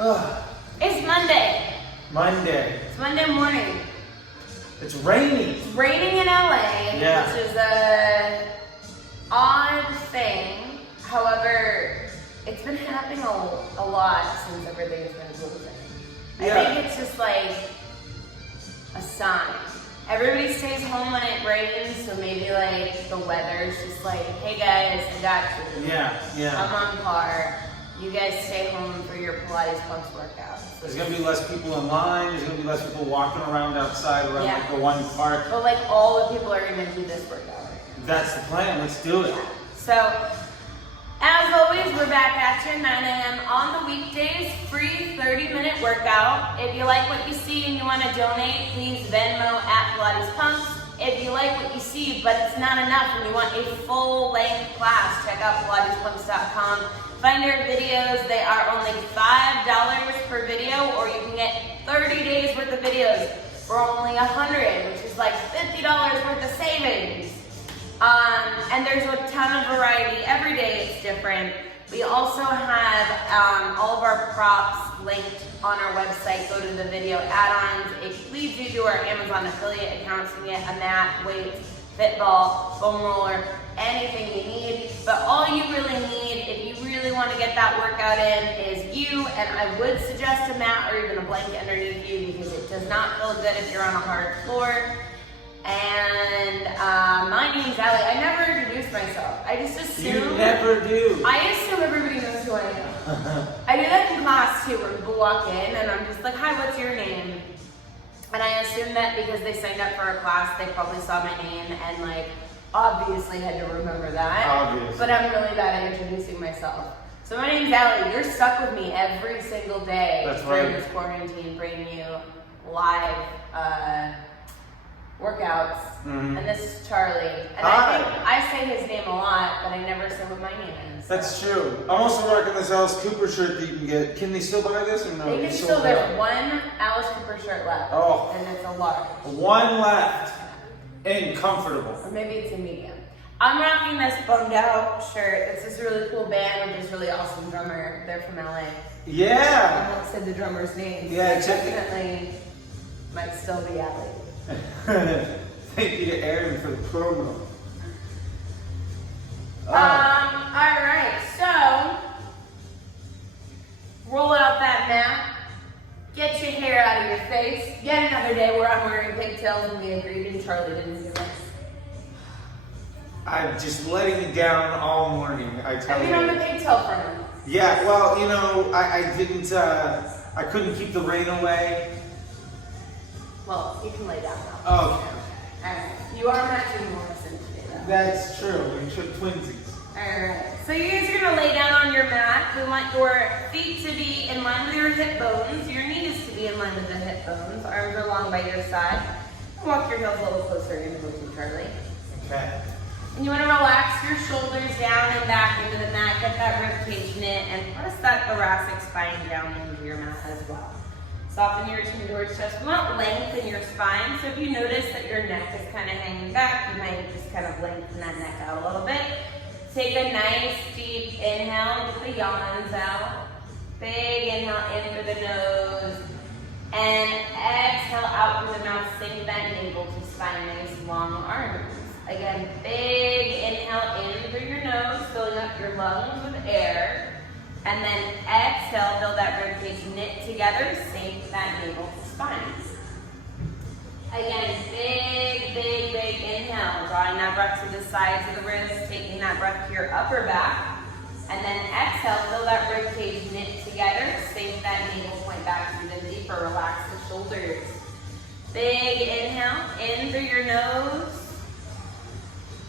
Ugh. It's Monday. Monday. It's Monday morning. It's raining. It's raining in LA, Yeah. which is a odd thing. However, it's been happening a lot since everything's been closing. Yeah. I think it's just like a sign. Everybody stays home when it rains, so maybe like the weather's just like, hey guys, I got you. Yeah. I'm on par. You guys stay home for your Pilates Punx workouts. There's gonna be less people in line. There's gonna be less people walking around outside around like the one park. But like all the people are gonna do this workout right now. That's the plan. Let's do it. So, as always, we're back at you 9 a.m. on the weekdays. Free 30-minute workout. If you like what you see and you want to donate, please Venmo at Pilates Punx. If you like what you see, but it's not enough and you want a full-length class, check out PilatesPunx.com. Find our videos. They are only $5 per video, or you can get 30 days worth of videos for only $100, which is like $50 worth of savings. And there's a ton of variety. Every day it's different. We also have all of our props linked on our website. Go to the video add-ons. It leads you to our Amazon affiliate accounts. You can get a mat, weights, fit ball, foam roller, anything you need. But all you really need, if you really want to get that workout in, is you. And I would suggest a mat or even a blanket underneath you, because it does not feel good if you're on a hard floor. And my name's Allie. I never introduced myself. I just assume. You never do. I assume everybody knows who I am. I do that in class too, where people walk in and I'm just like, hi, what's your name? And I assume that because they signed up for a class, they probably saw my name and like obviously had to remember that. Obviously. But I'm really bad at introducing myself. So my name's Allie. You're stuck with me every single day during this quarantine, bringing you live workouts. And this is Charlie. And I say his name a lot, but I never say what my name is. That's true. I'm also rocking this Alice Cooper shirt that you can get. Can they still buy this or no? They can still. There's one Alice Cooper shirt left. Oh. And it's a large. One left. And comfortable. Or maybe it's a medium. I'm rocking this bummed out shirt. It's this really cool band with this really awesome drummer. They're from LA. Yeah. I won't say the drummer's name. Yeah, definitely might still be Allie. Thank you to Aaron for the promo. Alright, so roll out that mat, get your hair out of your face. Yet another day where I'm wearing pigtails and we agreed and Charlie didn't do it. I'm just letting you down all morning, I tell you. I've been on the pigtail for him. Yeah, well, you know, I didn't, I couldn't keep the rain away. Well, you can lay down now. Oh, okay. Alright, you are matching Morrison today though. That's true, we took twinsies. Alright, so you guys are going to lay down on your mat. We want your feet to be in line with your hip bones. Your knees to be in line with the hip bones. Arms are long by your side. Walk your heels a little closer into you, Charlie. Okay. And you want to relax your shoulders down and back into the mat. Get that rib cage knit and press that thoracic spine down into your mat as well. Soften your chin towards chest. We want length in your spine. So if you notice that your neck is kind of hanging back, you might just kind of lengthen that neck out a little bit. Take a nice deep inhale, get the yawns out. Big inhale in through the nose. And exhale out through the mouth. Sink that navel to spine, nice long arms. Again, big inhale in through your nose, filling up your lungs with air. And then exhale, feel that rib cage knit together, sink that navel to spine. Again, big, big, big inhale, drawing that breath to the sides of the wrists, taking that breath to your upper back. And then exhale, feel that rib cage knit together, sink that navel point back even deeper, relax the shoulders. Big inhale, in through your nose.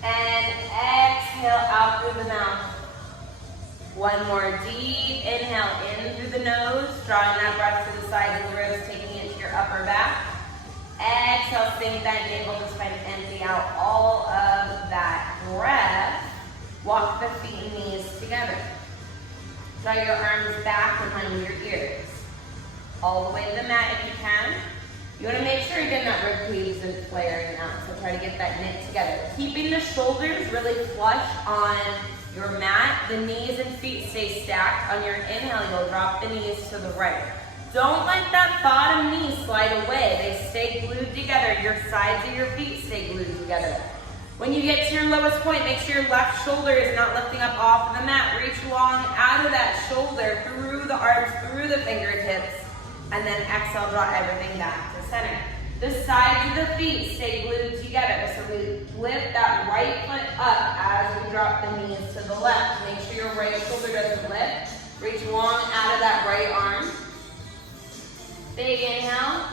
And exhale out through the mouth. One more deep inhale in through the nose, drawing that breath to the sides of the ribs, taking it to your upper back. Exhale, sink that navel to spine, empty out all of that breath. Walk the feet and knees together. Draw your arms back behind your ears. All the way to the mat if you can. You want to make sure again that rib cage isn't flaring out, so try to get that knit together. Keeping the shoulders really flush on your mat, the knees and feet stay stacked. On your inhale, you'll drop the knees to the right. Don't let that bottom knee slide away. They stay glued together. Your sides of your feet stay glued together. When you get to your lowest point, make sure your left shoulder is not lifting up off of the mat. Reach long out of that shoulder, through the arms, through the fingertips, and then exhale, draw everything back to center. The sides of the feet stay glued together, so we lift that right foot up as we drop the knees to the left. Make sure your right shoulder doesn't lift. Reach long out of that right arm. Big inhale,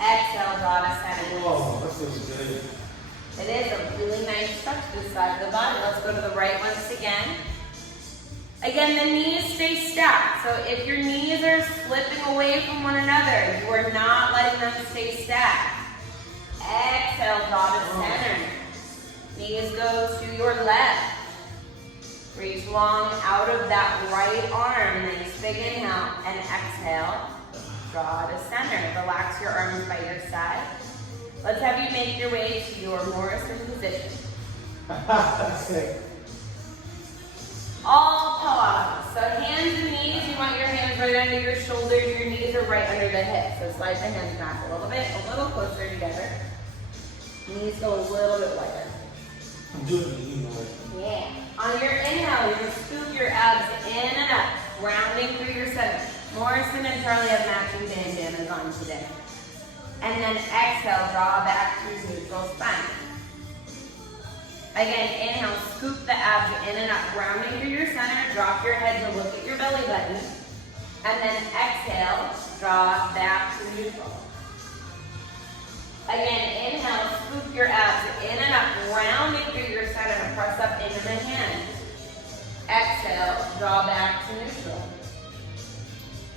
exhale, draw to center. Whoa, that feels good. It is a really nice stretch this side of the body. Let's go to the right once again. Again, the knees stay stacked. So if your knees are slipping away from one another, you are not letting them stay stacked. Exhale, draw to center. Knees go to your left. Reach long out of that right arm. Nice big inhale and exhale. Draw to center. Relax your arms by your side. Let's have you make your way to your Morrison position. Okay. All Pilates. So hands and knees, you want your hands right under your shoulders, your knees are right under the hips. So slide the hands back a little bit, a little closer together. Knees go a little bit wider. I'm doing the knee work. Yeah. On your inhale, you're going to scoop your abs in and up, rounding through your center. Morrison and Charlie have matching bandanas on today. And then exhale, draw back to neutral spine. Again, inhale, scoop the abs in and up, rounding through your center, drop your head to look at your belly button. And then exhale, draw back to neutral. Again, inhale, scoop your abs in and up, rounding through your center, and press up into the hand. Exhale, draw back to neutral.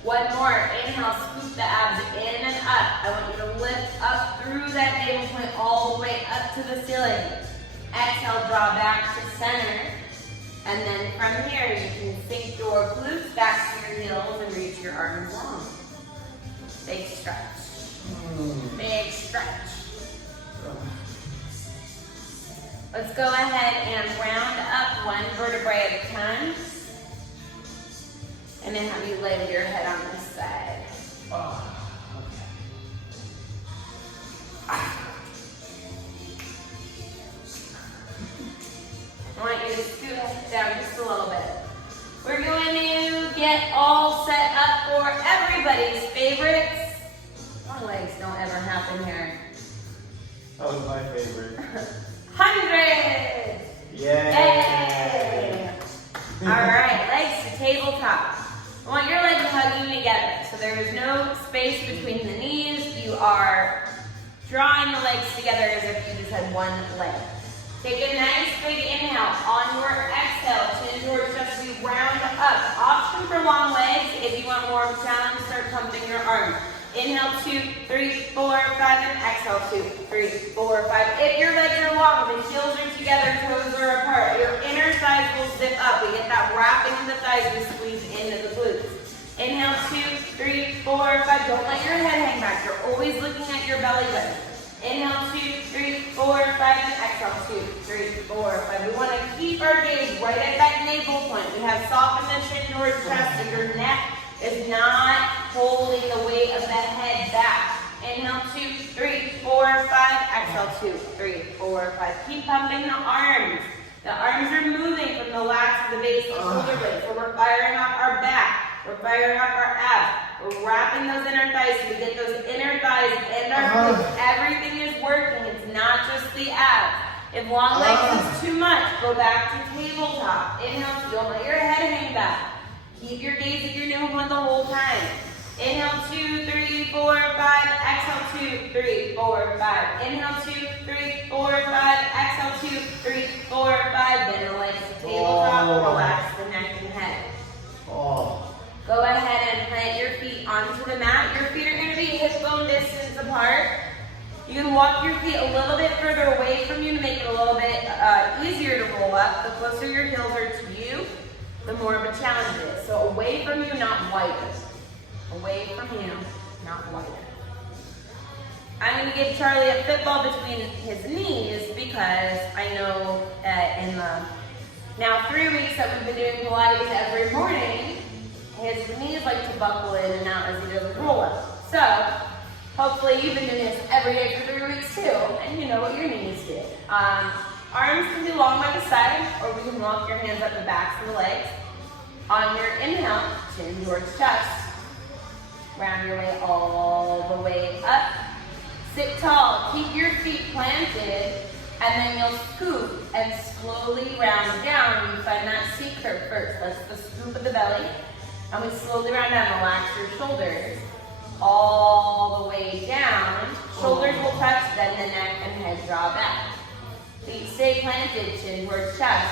One more, inhale, scoop the abs in and up. I want you to lift up through that navel point all the way up to the ceiling. Exhale, draw back to center. And then from here, you can sink your glutes back to your heels and reach your arms long. Big stretch. Big stretch. Let's go ahead and round up one vertebrae at a time. And then have you lay with your head on this side. Oh, I want you to scoot down just a little bit. We're going to get all set up for everybody's favorites. Long legs don't ever happen here. that was my favorite. 100! Yay! All right, legs to tabletop. I want your legs hugging together, so there is no space between the knees. You are drawing the legs together as if you just had one leg. Take a nice big inhale. On your exhale, chin towards chest, we round up. Option for long legs. If you want more of a challenge, start pumping your arms. Inhale, 2, 3, 4, 5, and exhale, 2, 3, 4, 5. If your legs are long, the heels are together, toes are apart. Your inner thighs will zip up. We get that wrapping of the thighs, we squeeze into the glutes. Inhale, 2, 3, 4, 5. Don't let your head hang back. You're always looking at your belly button. Inhale, 2, 3, 4, 5, and exhale, 2, 3, 4, 5. We want to keep our gaze right at that navel point. We have softened the chin towards chest, so your neck is not holding the weight of the head back. Inhale, 2, 3, 4, 5. Exhale, 2, 3, 4, 5. Keep pumping the arms. The arms are moving from the lats to the base of the shoulder blades. So we're firing up our back. We're firing up our abs. We're wrapping those inner thighs so we get those inner thighs and our glutes. Everything is working. It's not just the abs. If long legs is too much, go back to tabletop. Inhale, don't let your head hang back. Keep your gaze at your navel point the whole time. Inhale, 2, 3, 4, 5. Exhale, 2, 3, 4, 5. Inhale, 2, 3, 4, 5. Exhale, 2, 3, 4, 5. Bend the legs to tabletop. Relax the neck and head. Go ahead and plant your feet onto the mat. Your feet are going to be hip bone distance apart. You can walk your feet a little bit further away from you to make it a little bit easier to roll up. The closer your heels are to you, the more of a challenge it is. So away from you, not wider. Away from you, not wider. I'm going to give Charlie a football between his knees because I know that in the now 3 weeks that we've been doing Pilates every morning, his knees like to buckle in and out as he does a roll-up. So, hopefully you've been doing this every day for 3 weeks too, and you know what your knees do. Arms can be long by the side, or we can walk your hands up the backs of the legs. On your inhale, chin towards chest. Round your way all the way up. Sit tall, keep your feet planted, and then you'll scoop and slowly round down. You find that C curve first. That's the scoop of the belly. And we slowly round down, relax your shoulders. All the way down. Shoulders will touch, then the neck and head draw back. Feet stay planted, chin towards chest.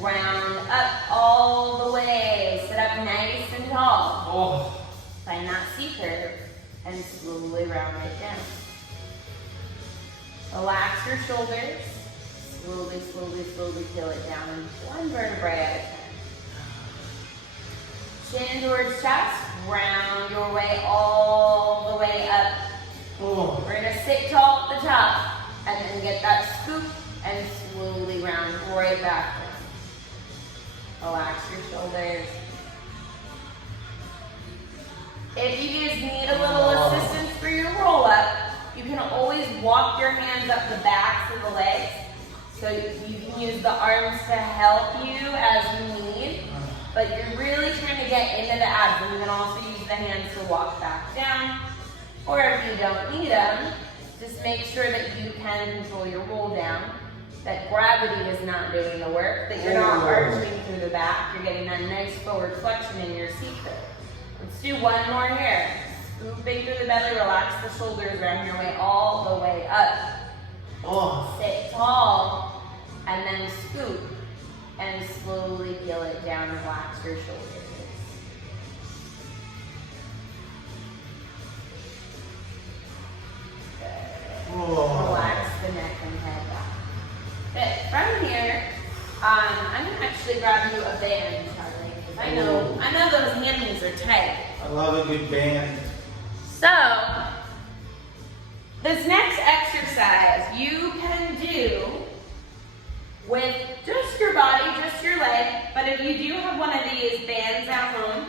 Round up all the way. Sit up nice and tall. Find that C curve and slowly round it down. Relax your shoulders. Slowly, slowly, slowly peel it down. One vertebrae at a time. Chin towards chest. Round your way all the way up. We're going to sit tall at the top and then get that scoop and slowly round right back. Relax your shoulders. If you guys need a little assistance for your roll-up, you can always walk your hands up the backs of the legs. So you can use the arms to help you as you need. But you're really trying to get into the abs. And you can also use the hands to walk back down. Or if you don't need them, just make sure that you can control your roll down. That gravity is not doing the work. That you're not arching through the back. You're getting that nice forward flexion in your C curve. Let's do one more here. Scooping through the belly, relax the shoulders, round your way all the way up. Sit tall, and then scoop, and slowly peel it down, relax your shoulders. Good. Relax the neck and head back. Good. From here, I'm going to actually grab you a band, Charlie, because I know those hammies are tight. I love a good band. So, this next exercise you can do with just your body, just your leg, but if you do have one of these bands at home,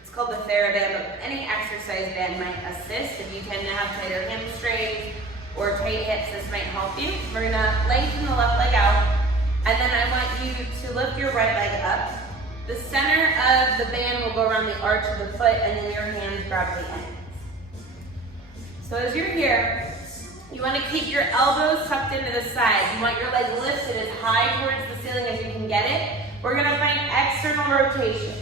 it's called the TheraBand, but any exercise band might assist. If you tend to have tighter hamstrings or tight hips, this might help you. We're gonna lengthen the left leg out, and then I want you to lift your right leg up. The center of the band will go around the arch of the foot, and then your hands grab the ends. So as you're here, you want to keep your elbows tucked into the side. You want your leg lifted as high towards the ceiling as you can get it. We're going to find external rotation.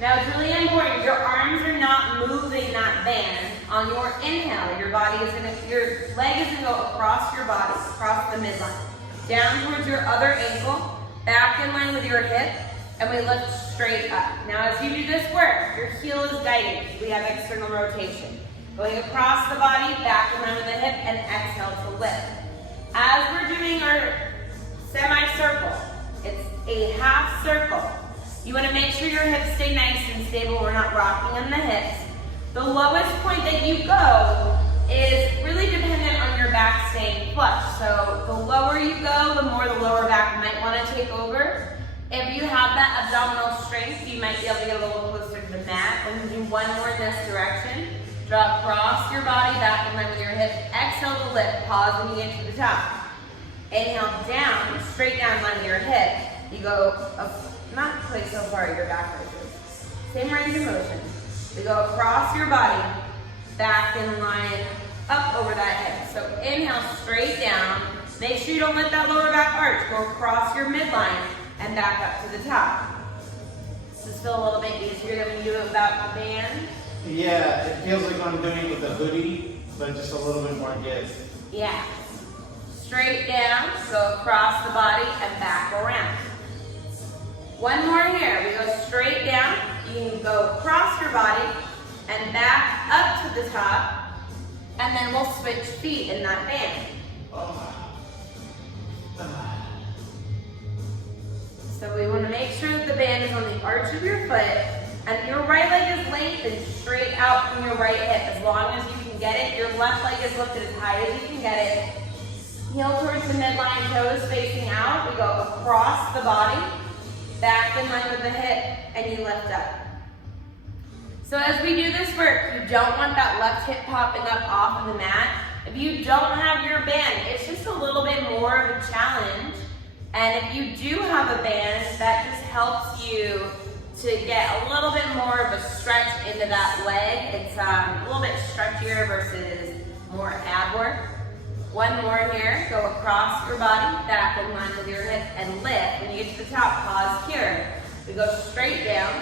Now it's really important, your arms are not moving that band. On your inhale, your leg is going to go across your body, across the midline, down towards your other ankle, back in line with your hip, and we lift straight up. Now as you do this work, your heel is guiding. We have external rotation. Going across the body, back in line with the hip, and exhale to lift. As we're doing our semi-circle, it's a half circle. You want to make sure your hips stay nice and stable. We're not rocking on the hips. The lowest point that you go is really dependent on your back staying flush. So the lower you go, the more the lower back might want to take over. If you have that abdominal strength, you might be able to get a little closer to the mat. We're going to do one more in this direction. Draw across your body, back in line with your hips. Exhale to lift. Pause when you get to the top. Inhale down, straight down in line with your hip. You go up, not quite so far, your back raises. Same range of motion. We go across your body, back in line, up over that hip. So inhale straight down. Make sure you don't let that lower back arch. Go across your midline and back up to the top. Does this feel a little bit easier than when you do it without the band? Yeah, it feels like I'm doing it with a hoodie, but just a little bit more give. Yeah. Straight down, go across the body and back around. One more here. We go straight down. You can go across your body and back up to the top, and then we'll switch feet in that band. So we want to make sure that the band is on the arch of your foot, and your right leg is lengthened straight out from your right hip, as long as you can can get it. Your left leg is lifted as high as you can get it. Heel towards the midline, toes facing out. We go across the body, back in line with the hip, and you lift up. So as we do this work, you don't want that left hip popping up off of the mat. If you don't have your band, it's just a little bit more of a challenge. And if you do have a band, that just helps you to get a little bit more of a stretch into that leg. It's a little bit stretchier versus more ab work. One more here, go across your body, back in line with your hip, and lift. When you get to the top, pause here. We go straight down,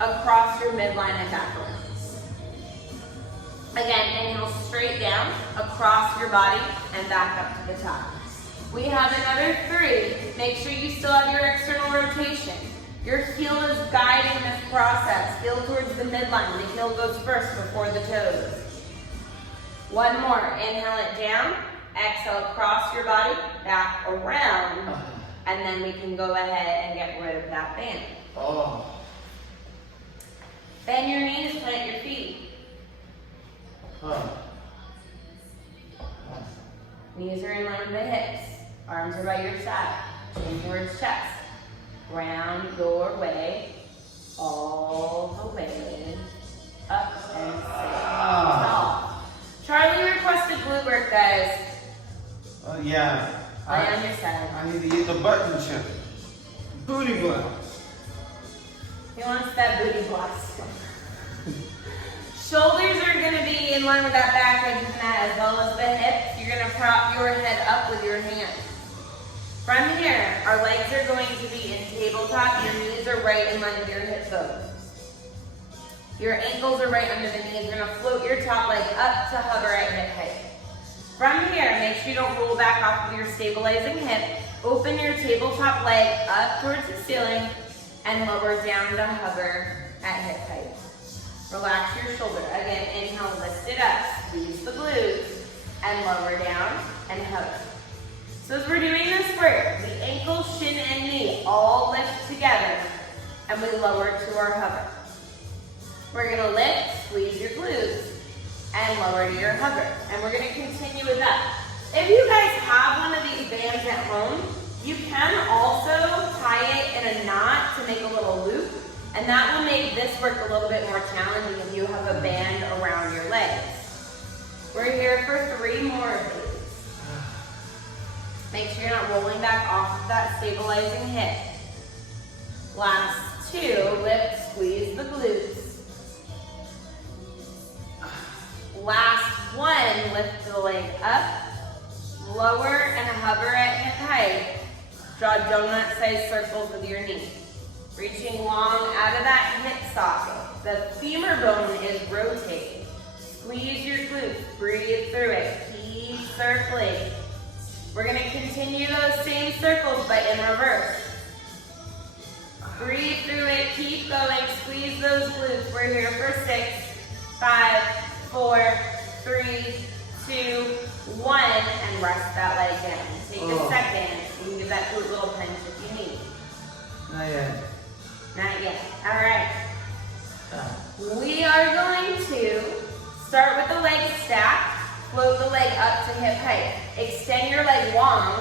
across your midline and backwards. Again, inhale straight down, across your body, and back up to the top. We have another 3. Make sure you still have your external rotation. Your heel is guiding this process. Heel towards the midline. The heel goes first before the toes. One more. Inhale it down. Exhale across your body, back around. And then we can go ahead and get rid of that band. Oh. Bend your knees, plant your feet. Knees are in line with the hips. Arms are by your side. Chin towards chest. Round your way all the way up and sit tall. Charlie requested glute work, guys. Yeah. I understand. I need to get the button chip. Booty blast. He wants that booty blast. Shoulders are going to be in line with that back edge of the mat as well as the hips. You're going to prop your head up with your hands. From here, our legs are going to be in tabletop. Your knees are right in line with your hip bones. Your ankles are right under the knees. You're going to float your top leg up to hover at hip height. From here, make sure you don't roll back off of your stabilizing hip. Open your tabletop leg up towards the ceiling and lower down to hover at hip height. Relax your shoulder. Again, inhale, lift it up. Squeeze the glutes and lower down and hover. So as we're doing this work, the ankle, shin, and knee all lift together and we lower to our hover. We're going to lift, squeeze your glutes, and lower to your hover. And we're going to continue with that. If you guys have one of these bands at home, you can also tie it in a knot to make a little loop. And that will make this work a little bit more challenging if you have a band around your legs. We're here for 3 more of these. Make sure you're not rolling back off of that stabilizing hip. Last 2, lift, squeeze the glutes. Last 1, lift the leg up, lower and hover at hip height. Draw donut-sized circles with your knee. Reaching long out of that hip socket. The femur bone is rotating. Squeeze your glutes, breathe through it. Keep circling. We're going to continue those same circles but in reverse. Breathe through it, keep going, squeeze those glutes. We're here for 6, 5, 4, 3, 2, 1, and rest that leg down. Take a second. You can give that glute a little pinch if you need. Not yet. Not yet. All right. We are going to start with the leg stack. Float the leg up to hip height. Extend your leg long.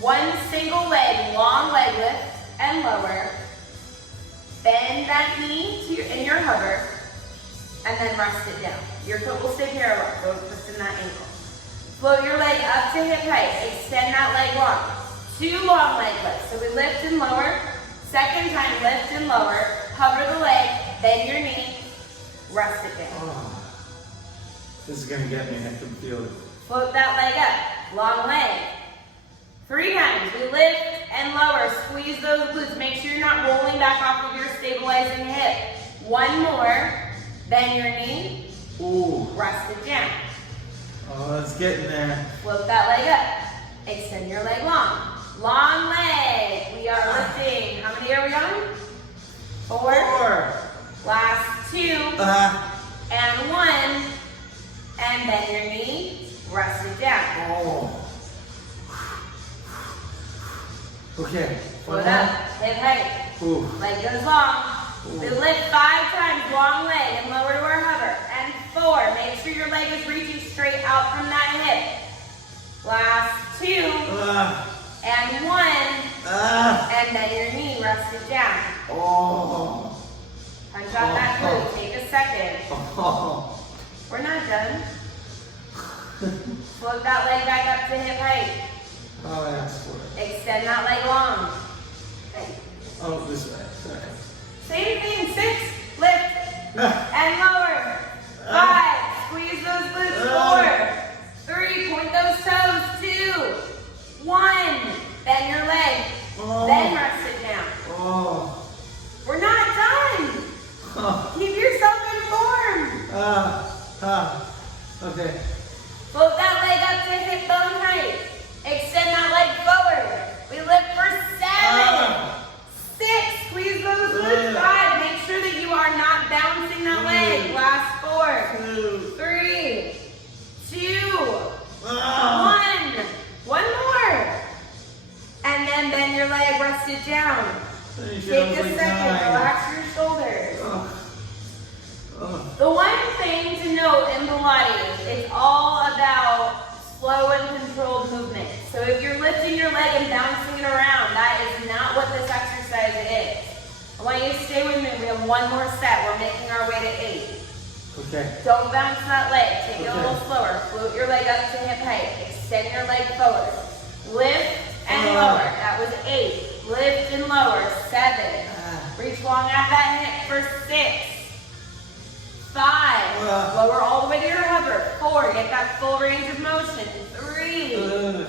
One single leg, long leg lift and lower. Bend that knee in your hover. And then rest it down. Your foot will stay parallel. Don't twist in that ankle. Float your leg up to hip height. Extend that leg long. 2 long leg lifts. So we lift and lower. Second time, lift and lower. Hover the leg. Bend your knee. Rest it down. Oh. This is gonna get me, I can feel it. Float that leg up, long leg. 3 times, we lift and lower, squeeze those glutes. Make sure you're not rolling back off of your stabilizing hip. 1 more, bend your knee, Ooh. rest it down. Oh, it's getting there. Float that leg up, extend your leg long. Long leg, we are lifting. How many are we on? 4. Last 2, and 1. And bend your knee, rest it down. Oh. Okay. Foot up, hip height. Ooh. Leg goes long. Ooh. We lift 5 times, long leg, and lower to our hover. And 4. 4. Make sure your leg is reaching straight out from that hip. Last 2. And 1. And then your knee rested down. Oh. Punch out that glute. Take a second. We're not done. Float that leg back up to hip height. Oh, that's for it. Extend that leg long. Okay. Oh, this way. Sorry. Same thing. 6. Lift. And lower. 5. Squeeze those glutes. 4. 3. Point those toes. 2. 1. Bend your leg. Then rest it down. We're not done. Keep yourself informed. Okay. Float that leg up to hip bone height. Extend that leg forward. We lift for 7. 6. Squeeze those glutes. 5. Make sure that you are not bouncing that leg. Last 4. 3. 2. 1. One more. And then bend your leg, rest it down. Take a second, relax your shoulders. The one thing to note in Pilates, it's all about slow and controlled movement. So if you're lifting your leg and bouncing it around, that is not what this exercise is. I want you to stay with me. We have one more set. We're making our way to 8. Okay. Don't bounce that leg. Take it a little slower. Float your leg up to hip height. Extend your leg forward. Lift and lower. That was 8. Lift and lower. 7. Reach long at that hip for 6. 5. Lower all the way to your hover. 4. Get that full range of motion. 3.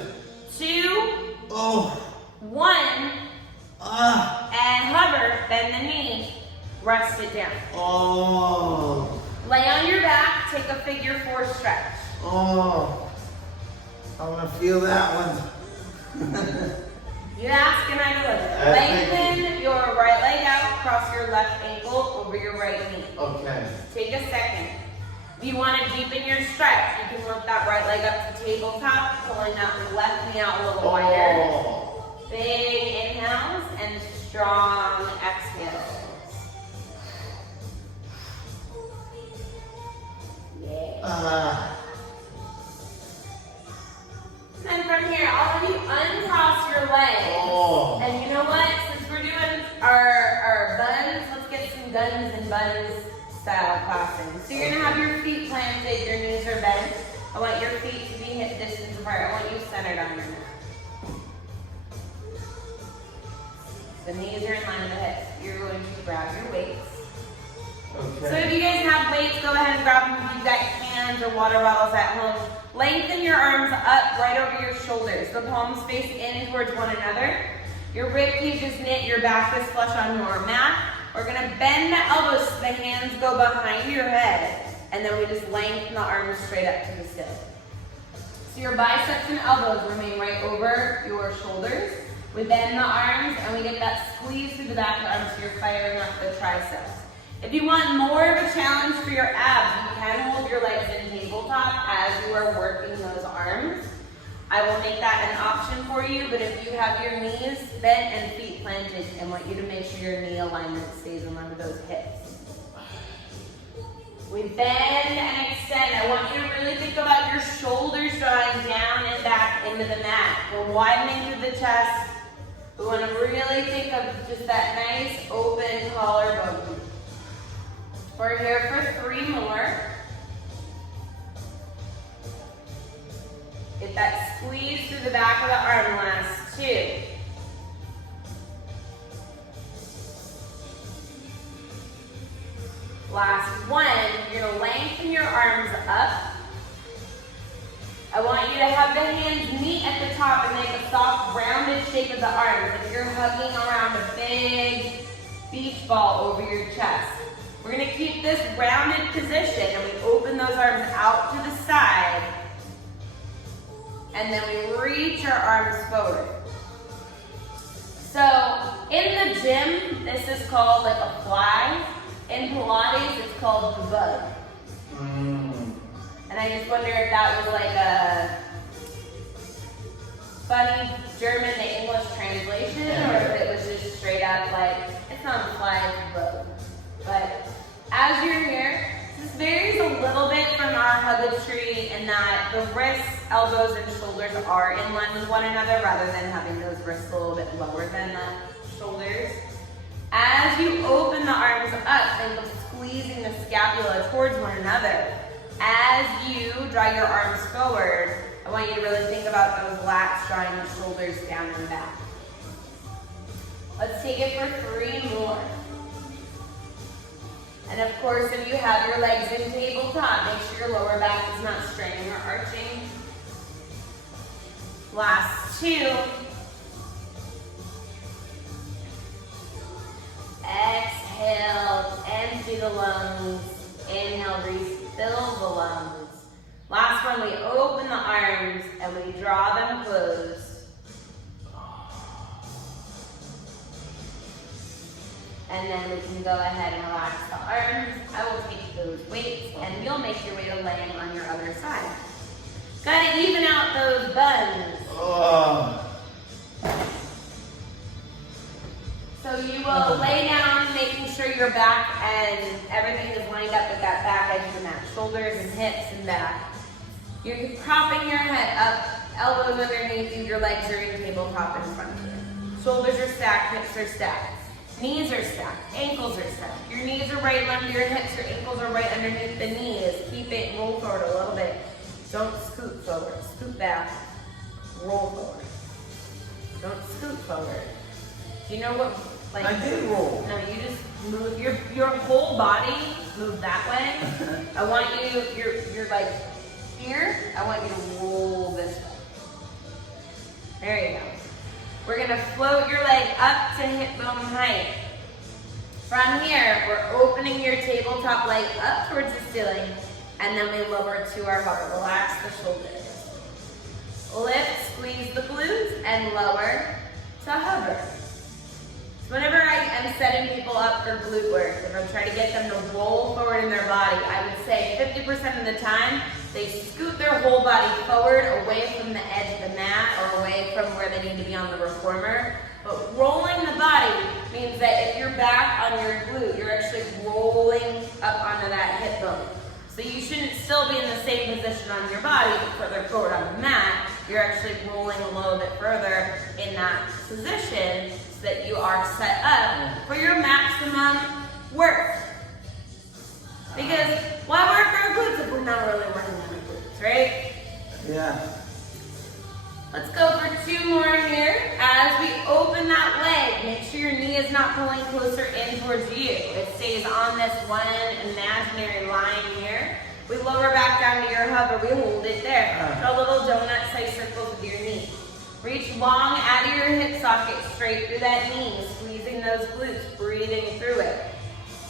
2. 1. And hover. Bend the knee. Rest it down. Lay on your back. Take a figure 4 stretch. I want to feel that one. You ask and I deliver. Lengthen your right leg out, cross your left ankle over your right knee. Okay. Take a second. If you want to deepen your stretch, you can work that right leg up to tabletop, pulling that left knee out a little wider. Big inhales and strong exhales. Yeah. And from here, I'll have you uncross your legs. And you know what? Since we're doing our buns, let's get some guns and buns style classing. So you're going to have your feet planted, your knees are bent. I want your feet to be hip distance apart. I want you centered on your mat. The knees are in line with the hips. You're going to grab your weights. Okay. So if you guys have weights, go ahead and grab them. If you've got cans or water bottles at home, lengthen your arms up right over your shoulders. The palms face in towards one another. Your rib cage is knit, your back is flush on your mat. We're gonna bend the elbows so the hands go behind your head. And then we just lengthen the arms straight up to the ceiling. So your biceps and elbows remain right over your shoulders. We bend the arms and we get that squeeze through the back of the arms so you're firing up the triceps. If you want more of a challenge for your abs, you can hold your legs in tabletop as you are working those arms. I will make that an option for you, but if you have your knees bent and feet planted, I want you to make sure your knee alignment stays in line with those hips. We bend and extend. I want you to really think about your shoulders drawing down and back into the mat. We're widening through the chest. We want to really think of just that nice open collarbone. We're here for 3 more. Get that squeeze through the back of the arm. Last 2. Last 1. You're going to lengthen your arms up. I want you to have the hands meet at the top and make a soft, rounded shape of the arms. Like you're hugging around a big beach ball over your chest. We're going to keep this rounded position and we open those arms out to the side. And then we reach our arms forward. So in the gym, this is called like a fly. In Pilates, it's called the bug. And I just wonder if that was like a funny German to English translation or if it was just straight up like, it's not a fly, it's a bug. But as you're here, this is varies a little bit from our huggetry in that the wrists, elbows, and shoulders are in line with one another rather than having those wrists a little bit lower than the shoulders. As you open the arms up, think of squeezing the scapula towards one another. As you draw your arms forward, I want you to really think about those lats drawing the shoulders down and back. Let's take it for 3 more. And of course, if you have your legs in tabletop, make sure your lower back is not straining or arching. Last 2. Exhale, empty the lungs. Inhale, refill the lungs. Last one, we open the arms and we draw them closed. And then we can go ahead and relax the arms. I will take those weights and you'll make your way to laying on your other side. Gotta even out those buns. So you will lay down, making sure your back and everything is lined up with that back edge of the mat. Shoulders and hips and back. You're propping your head up, elbows underneath you, your legs are in tabletop in front of you. Shoulders are stacked, hips are stacked. Knees are stacked, ankles are stacked. Your knees are right under your hips, your ankles are right underneath the knees. Keep it, roll forward a little bit. Don't scoot forward, scoot back, roll forward. Don't scoot forward. Do you know what, like? I did roll. No, you just move, your whole body move that way. I want you, you're like here, I want you to roll this way. There you go. We're gonna float your leg up to hip bone height. From here, we're opening your tabletop leg up towards the ceiling, and then we lower to our hover. Relax the shoulders. Lift, squeeze the glutes, and lower to hover. So whenever I am setting people up for glute work, if I'm trying to get them to roll forward in their body, I would say 50% of the time, they scoot their whole body forward away from the edge of the mat or away from where they need to be on the reformer. But rolling the body means that if you're back on your glute, you're actually rolling up onto that hip bone. So you shouldn't still be in the same position on your body, but further forward on the mat. You're actually rolling a little bit further in that position so that you are set up for your maximum work. Because why work our glutes if we're not really working on our glutes, right? Yeah. Let's go for 2 more here. As we open that leg, make sure your knee is not pulling closer in towards you. It stays on this one imaginary line here. We lower back down to your hover. We hold it there. Draw little donut-sized circles with your knee. Reach long out of your hip socket, straight through that knee, squeezing those glutes, breathing through it.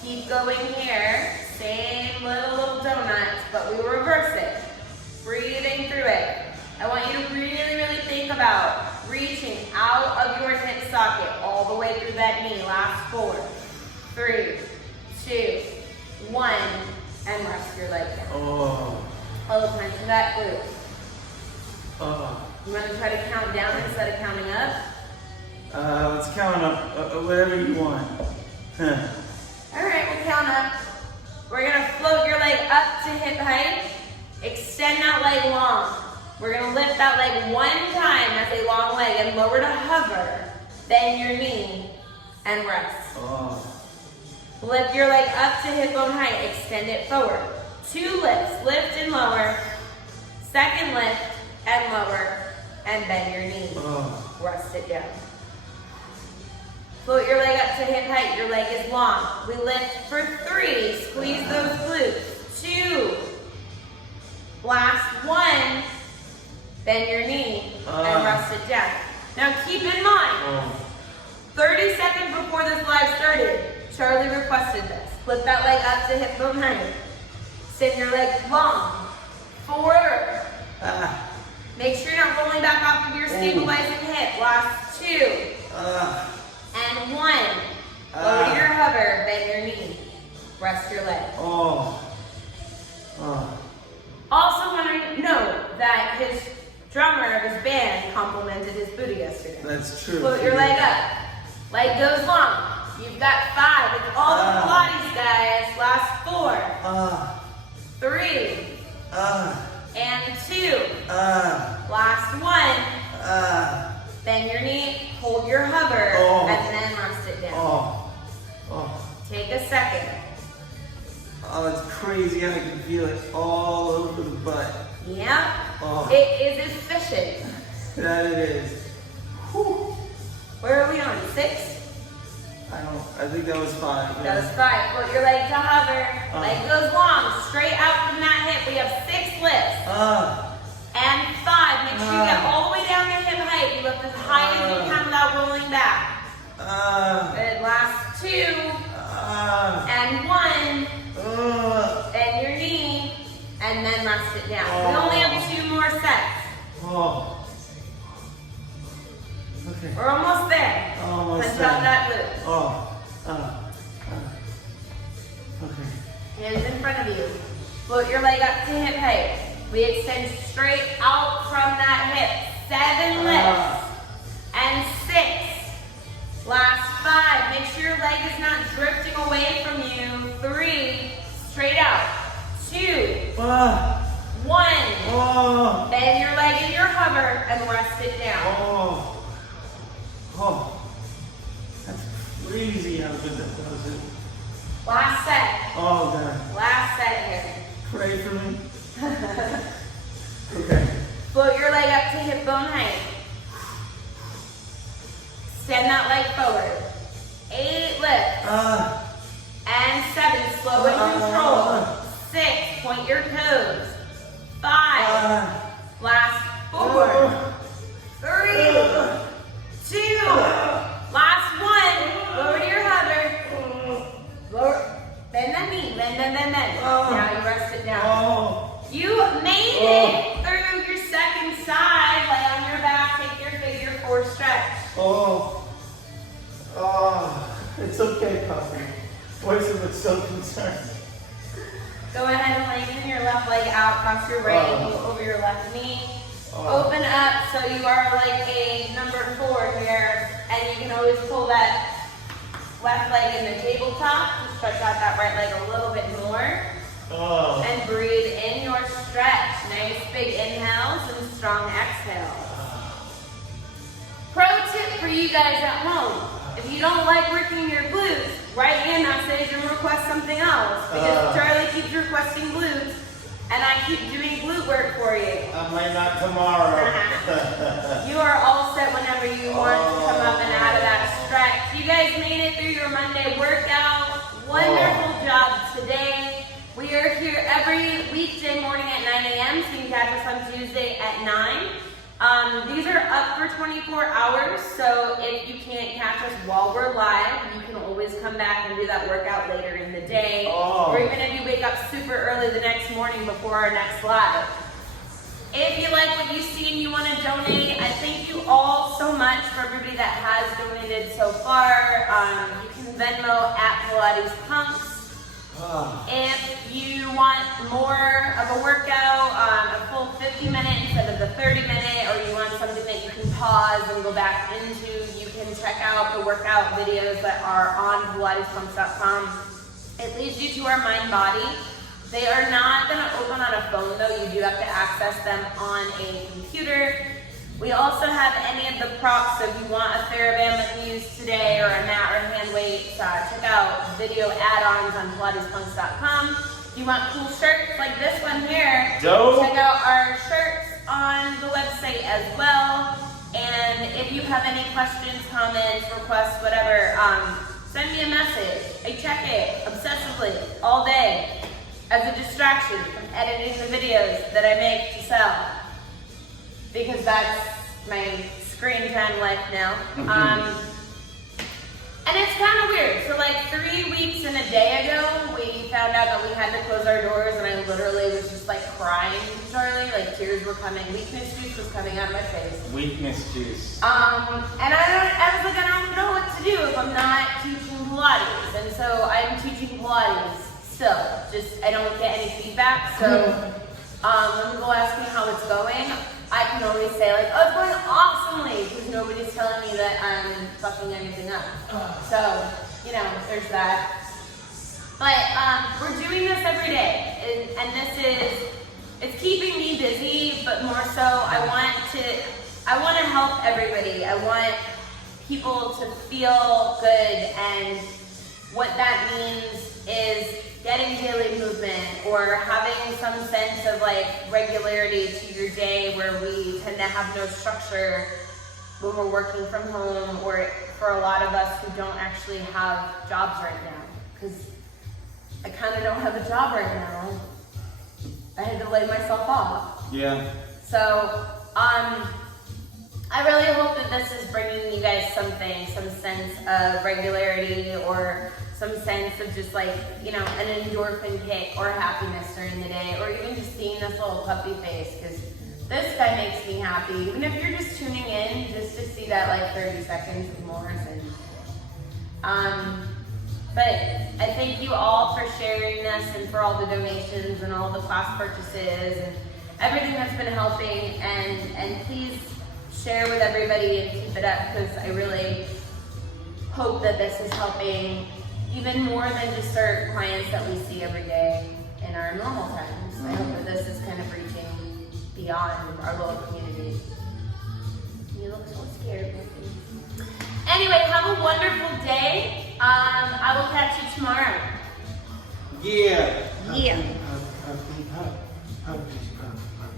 Keep going here. Same little donuts, but we reverse it. Breathing through it. I want you to really, really think about reaching out of your hip socket all the way through that knee. Last 4, 3, 2, 1, and rest your leg down. Hold time to that glute. You want to try to count down instead of counting up? Let's count up, whatever you want. Alright, we'll count up. We're going to float your leg up to hip height. Extend that leg long. We're going to lift that leg 1 time as a long leg and lower to hover. Bend your knee and rest. Lift your leg up to hip bone height. Extend it forward. 2 lifts. Lift and lower. Second lift and lower. And bend your knee. Rest it down. Float your leg up to hip height. Your leg is long. We lift for 3. Squeeze those glutes. 2. Last 1. Bend your knee and rest it down. Now keep in mind, 30 seconds before this live started, Charlie requested this. Flip that leg up to hip bone height. Send your leg long, forward. Make sure you're not rolling back off of your stabilizing hip. Last 2. And 1. Lower to your hover, bend your knee. Rest your leg. Also want to note that his drummer of his band complimented his booty yesterday. That's true. Float your leg up. Leg goes long. You've got 5. It's all the Pilates, guys. Last 4. 3, and 2. Last one. Bend your knee, hold your hover, and then rest it down. Take a second. Oh, it's crazy how I can feel it all over the butt. Yeah. It is efficient. That it is. Whew. Where are we on? 6? I think that was 5. That was 5. Put your leg to hover. Leg goes long, straight out from that hip. We have 6 lifts. And 5. Make sure you get all the way down to hip height. You lift as high as you can without rolling back. Good. Last 2. And 1. Bend your knee. And then rest it down. We only have 2 more sets. Okay. We're almost there. Punch out that loop. Okay. Hands in front of you. Float your leg up to hip height. We extend straight out from that hip. 7 lifts. And 6. Last 5. Make sure your leg is not drifting away from you. 3. Straight out. 2. 1. Bend your leg in your hover and rest it down. That's crazy how good that does it. Last set. Oh, God. Last set here. Pray for me. Okay. Float your leg up to hip bone height. Extend that leg forward. 8 lifts. And 7. Slow and control. 6. Point your toes. 5. Last 4. 3. 2. Last 1. Lower to your hover. Lower. Bend that knee. Bend. Now you rest it down. You made it through your second side. Lay on your back. Take your figure 4 stretch. It's okay, Puppy. Voice of it's so concerned. Go ahead and lengthen your left leg out, cross your right knee over your left knee. Open up so you are like a number 4 here, and you can always pull that left leg in the tabletop to stretch out that right leg a little bit more. And breathe in your stretch. Nice big inhales and strong exhales. Pro tip for you guys at home. If you don't like working your glutes, write me a message and request something else. Because Charlie keeps requesting glutes, and I keep doing glute work for you. I might not tomorrow. You are all set whenever you want to come up and out of that stretch. You guys made it through your Monday workout. Wonderful job today. We are here every weekday morning at 9 a.m. So you can catch us on Tuesday at 9. These are up for 24 hours, so if you can't catch us while we're live, you can always come back and do that workout later in the day, or even if you wake up super early the next morning before our next live. If you like what you see and you want to donate, I thank you all so much for everybody that has donated so far. You can Venmo at Pilates Punx. If you want more of a workout, a full 50-minute instead of the 30-minute, or you want something that you can pause and go back into, you can check out the workout videos that are on PilatesPunx.com. It leads you to our mind body. They are not going to open on a phone though, you do have to access them on a computer. We also have any of the props, so if you want a TheraBand like we used today, or a mat or hand weights, check out video add-ons on PilatesPunx.com. If you want cool shirts like this one here, check out our shirts on the website as well. And if you have any questions, comments, requests, whatever, send me a message. I check it obsessively all day as a distraction from editing the videos that I make to sell. Because that's my screen time life now. And it's kind of weird. So like 3 weeks and a day ago, we found out that we had to close our doors, and I literally was just like crying to Charlie, like tears were coming, weakness juice was coming out of my face. Weakness juice. And I was like, I don't know what to do if I'm not teaching Pilates. And so I'm teaching Pilates still, just I don't get any feedback. So when people ask me how it's going, I can always say like, oh, it's going awesomely, because nobody's telling me that I'm fucking anything up. So, you know, there's that. But we're doing this every day, and it's keeping me busy, but more so I want to help everybody. I want people to feel good, and what that means is getting daily movement or having some sense of like regularity to your day, where we tend to have no structure when we're working from home, or for a lot of us who don't actually have jobs right now, because I kind of don't have a job right now. I had to lay myself off. Yeah. So, I really hope that this is bringing you guys something, some sense of regularity, or some sense of just like, you know, an endorphin kick or happiness during the day, or even just seeing this little puppy face, because this guy makes me happy. Even if you're just tuning in, just to see that like 30 seconds of Morris. But I thank you all for sharing this, and for all the donations and all the class purchases and everything that's been helping, and please share with everybody and keep it up, because I really hope that this is helping even more than just our clients that we see every day in our normal times. I hope that this is kind of reaching beyond our little community. You look so scared, Becky. Anyway, have a wonderful day. I will catch you tomorrow. Yeah. Yeah.